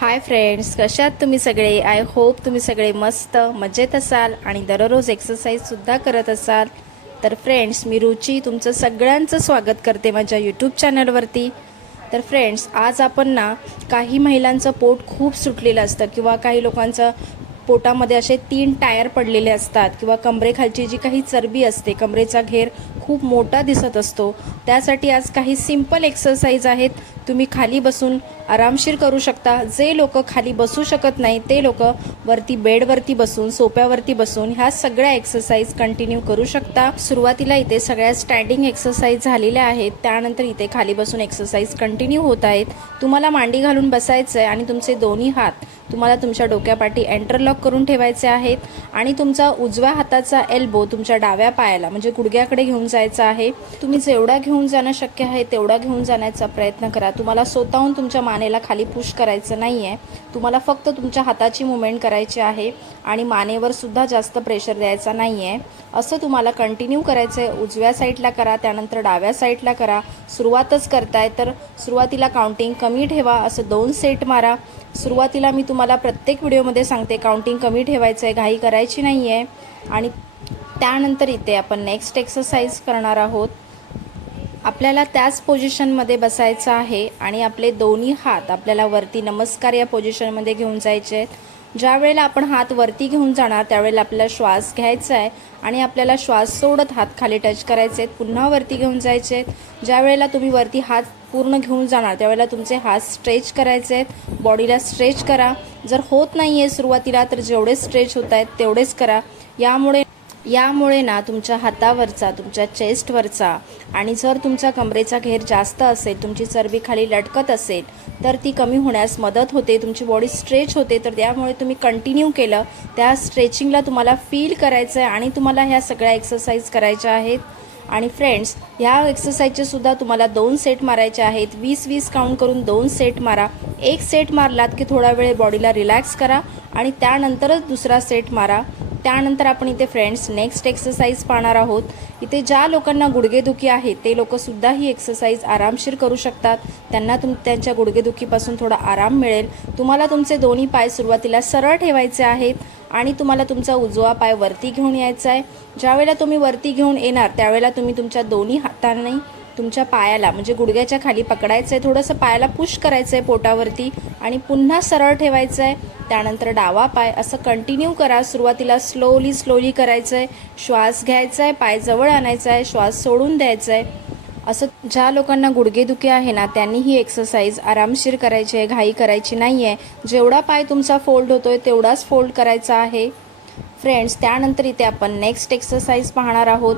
Hi friends कशात तुम्ही सगळे? आय होप तुम्ही सगळे मस्त मजेत असाल आणि दररोज एक्सरसाइजसुद्धा करत असाल. तर फ्रेंड्स मी रुची तुमचं सगळ्यांचं स्वागत करते माझ्या यूट्यूब चॅनलवरती तर फ्रेंड्स आज आपण ना काही महिलांचं पोट खूप सुटलेलं असतं किंवा काही लोकांचं पोटामध्ये असे तीन टायर पडलेले असतात किंवा कमरेखालची जी काही चरबी असते कमरेचा घेर खूप मोठा दिसत असतो. त्यासाठी आज काही सिंपल एक्सरसाइज आहेत तुम्ही खाली बसून आरामशीर करू शकता. जे लोक खाली बसू शकत नाही ते लोक वरती बेडवरती बसून सोप्यावरती बसून ह्या सगळ्या एक्सरसाइज कंटिन्यू करू शकता. सुरुवातीला इथे सगळ्या स्टँडिंग एक्सरसाइज झालेल्या आहेत. त्यानंतर इथे खाली बसून एक्सरसाइज कंटिन्यू होत आहेत. तुम्हाला मांडी घालून बसायचं आहे आणि तुमचे दोन्ही हात तुम्हाला तुमच्या डोक्यापाठी एंटरलॉक करून ठेवायचे आहेत आणि तुमचा उजव्या हाताचा एल्बो तुमच्या डाव्या पायाला म्हणजे गुडघ्याकडे घेऊन जायचा आहे. तुम्ही जेवढा घेऊन जाणं शक्य आहे तेवढा घेऊन जाण्याचा प्रयत्न करा. तुम्हाला स्वतःहून तुमच्या मानेला खाली पुश करायचं नाही आहे तुम्हाला फक्त तुमच्या हाताची मुवमेंट करायची आहे आणि मानेवर सुद्धा जास्त प्रेशर द्यायचा नाही आहे असं तुम्हाला कंटिन्यू करायचं आहे उजव्या साईडला करा त्यानंतर डाव्या साईडला करा. सुरुवातच करताय तर सुरुवातीला काउंटिंग कमी ठेवा असं दोन सेट मारा. सुरुवातीला मी तुम्हाला प्रत्येक व्हिडिओमध्ये सांगते काउंटिंग कमी ठेवायचं आहे घाई करायची नाही आहे आणि त्यानंतर इथे आपण नेक्स्ट एक्सरसाइज करणार आहोत. आपल्याला त्याच पोझिशनमध्ये बसायचं आहे आणि आपले दोन्ही हात आपल्याला वरती नमस्कार या पोझिशनमध्ये घेऊन जायचे आहेत. ज्या वेळेला आपण हात वरती घेऊन जाणार त्यावेळेला आपल्याला श्वास घ्यायचा आहे आणि आपल्याला श्वास सोडत हात खाली टच करायचे आहेत. पुन्हा वरती घेऊन जायचे आहेत. ज्या वेळेला तुम्ही वरती हात पूर्ण घेऊन जाणार त्यावेळेला तुमचे हात स्ट्रेच करायचे आहेत. बॉडीला स्ट्रेच करा. जर होत नाही आहे सुरुवातीला तर जेवढे स्ट्रेच होत आहेत तेवढेच करा. यामुळे यामुळे ना तुमच्या हातावरचा तुमच्या चेस्टवरचा आणि जर तुमचा कमरेचा घेर जास्त असेल तुमची चरबी खाली लटकत असेल तर ती कमी होण्यास मदत होते तुमची बॉडी स्ट्रेच होते तर त्यामुळे तुम्ही कंटिन्यू केलं. त्या स्ट्रेचिंगला तुम्हाला फील करायचं आहे आणि तुम्हाला ह्या सगळ्या एक्सरसाइज करायच्या आहेत. आणि फ्रेंड्स ह्या एक्सरसाइजचे सुद्धा तुम्हाला दोन सेट मारायचे आहेत. वीस वीस काउंट करून दोन सेट मारा. एक सेट मारलात की थोडा वेळ बॉडीला रिलॅक्स करा आणि त्यानंतरच दुसरा सेट मारा. त्यानंतर आपण इथे फ्रेंड्स नेक्स्ट एक्सरसाइज पाहणार आहोत. इथे ज्या लोकांना गुडघेदुखी आहे ते लोकसुद्धा ही एक्सरसाइज आरामशीर करू शकतात. त्यांना तुम त्यांच्या गुडघेदुखीपासून थोडा आराम मिळेल. तुम्हाला तुमचे दोन्ही पाय सुरुवातीला सरळ ठेवायचे आहेत आणि तुम्हाला तुमचा उजवा पाय वरती घेऊन यायचा आहे. ज्यावेळेला तुम्ही वरती घेऊन येणार त्यावेळेला तुम्ही तुमच्या दोन्ही हातांनी तुमच्या पायाला म्हणजे गुडघ्याच्या खाली पकडायचं आहे थोडंसं पायाला पुश करायचं आहे पोटावरती आणि पुन्हा सरळ ठेवायचं आहे त्यानंतर डावा पाय असं कंटिन्यू करा. सुरुवातीला स्लोली स्लोली करायचं आहे श्वास घ्यायचा आहे पाय जवळ आणायचा आहे श्वास सोडून द्यायचा आहे असं ज्या लोकांना गुडघेदुखी आहे ना त्यांनी ही एक्सरसाइज आरामशीर करायची आहे घाई करायची नाही आहे जेवढा पाय तुमचा फोल्ड होतो आहे तेवढाच फोल्ड करायचा आहे. फ्रेंड्स त्यानंतर इथे आपण नेक्स्ट एक्सरसाइज पाहणार आहोत.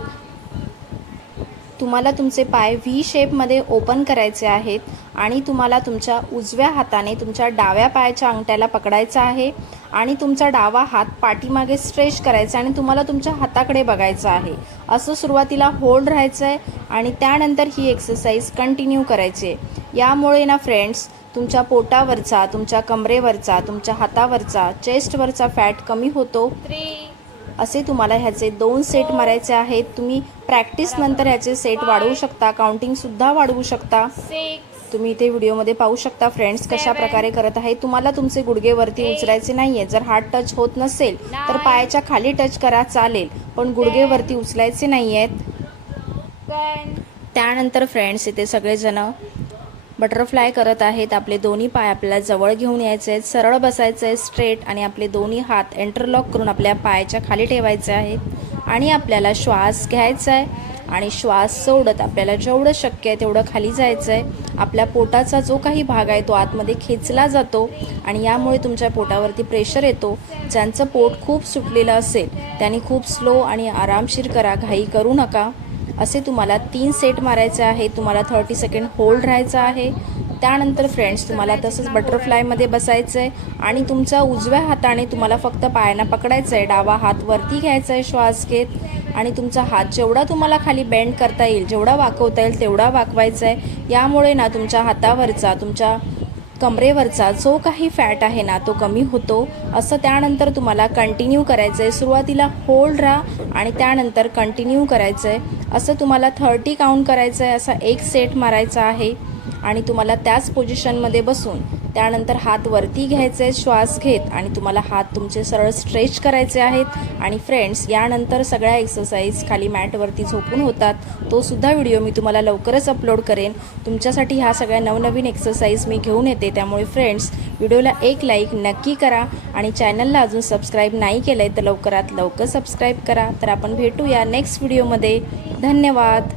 तुम्हाला तुमचे पाय व्ही शेपमध्ये ओपन करायचे आहेत आणि तुम्हाला तुमच्या उजव्या हाताने तुमच्या डाव्या पायाच्या अंगठ्याला पकडायचा आहे आणि तुमचा डावा हात पाठीमागे स्ट्रेच करायचा आणि तुम्हाला तुमच्या हाताकडे बघायचं आहे. असं सुरुवातीला होल्ड राहायचं आहे आणि त्यानंतर ही एक्सरसाइज कंटिन्यू करायची. आहे यामुळे ना फ्रेंड्स तुमच्या पोटावरचा तुमच्या कमरेवरचा तुमच्या हातावरचा चेस्टवरचा फॅट कमी होतो. असे तुम्हाला ह्याचे दोन सेट मारायचे आहेत. तुम्ही प्रॅक्टिस नंतर ह्याचे सेट वाढवू शकता. काउंटिंगसुद्धा वाढवू शकता. तुम्ही इथे व्हिडिओमध्ये पाहू शकता फ्रेंड्स कशा प्रकारे करत आहे. तुम्हाला तुमचे गुडघे वरती उचलायचे नाहीये. जर हात टच होत नसेल तर पायाच्या खाली टच करा चालेल. पण गुडघे वरती उचलायचे नाही आहेत त्यानंतर फ्रेंड्स इथे सगळेजण बटरफ्लाय करत आहेत. आपले दोन्ही पाय आपल्याला जवळ घेऊन यायचे आहेत. सरळ बसायचं आहे स्ट्रेट आणि आपले दोन्ही हात एंटरलॉक करून आपल्या पायाच्या खाली ठेवायचे आहेत. आणि आपल्याला श्वास घ्यायचा आहे. आणि श्वास सोडत आपल्याला जेवढं शक्य आहे तेवढं खाली जायचं आहे. आपल्या पोटाचा जो काही भाग आहे तो आतमध्ये खेचला जातो आणि यामुळे तुमच्या पोटावरती प्रेशर येतो. ज्यांचं पोट खूप सुटलेलं असेल त्यांनी खूप स्लो आणि आरामशीर करा. घाई करू नका. असे तुम्हाला तीन सेट मारायचे आहे तुम्हाला थर्टी सेकंड होल्ड राहायचं आहे. त्यानंतर फ्रेंड्स तुम्हाला तसंच बटरफ्लायमध्ये बसायचं आहे आणि तुमच्या उजव्या हाताने तुम्हाला फक्त पायांना पकडायचं आहे डावा हात वरती घ्यायचा आहे श्वास घेत आणि तुमचा हात जेवढा तुम्हाला खाली बेंड करता येईल जेवढा वाकवता येईल तेवढा वाकवायचा आहे यामुळे ना तुमच्या हातावरचा तुमच्या कमरेवरचा जो काही फॅट आहे ना तो कमी होतो. असं त्यानंतर तुम्हाला कंटिन्यू करायचं आहे सुरुवातीला होल्ड राहा आणि त्यानंतर कंटिन्यू करायचं आहे असं तुम्हाला थर्टी काउंट करायचं आहे असा एक सेट मारायचा आहे. आणि तुम्हाला त्याच पोझिशनमध्ये बसून त्यानंतर हात वरती घ्यायचे श्वास घेत आणि तुम्हाला हात तुमचे सरळ स्ट्रेच करायचे आहेत. आणि फ्रेंड्स यानंतर सगळ्या एक्सरसाइज खाली मॅटवरती झोपून होतात. तो सुद्धा व्हिडिओ मी तुम्हाला लवकरच अपलोड करेन. तुमच्यासाठी ह्या सगळ्या नवनवीन एक्सरसाइज मी घेऊन येते. त्यामुळे फ्रेंड्स व्हिडिओला एक लाईक नक्की करा. आणि चॅनलला अजून सबस्क्राईब नाही केलं आहे तर लवकरात लवकर सबस्क्राईब करा. तर आपण भेटूया नेक्स्ट व्हिडिओमध्ये धन्यवाद.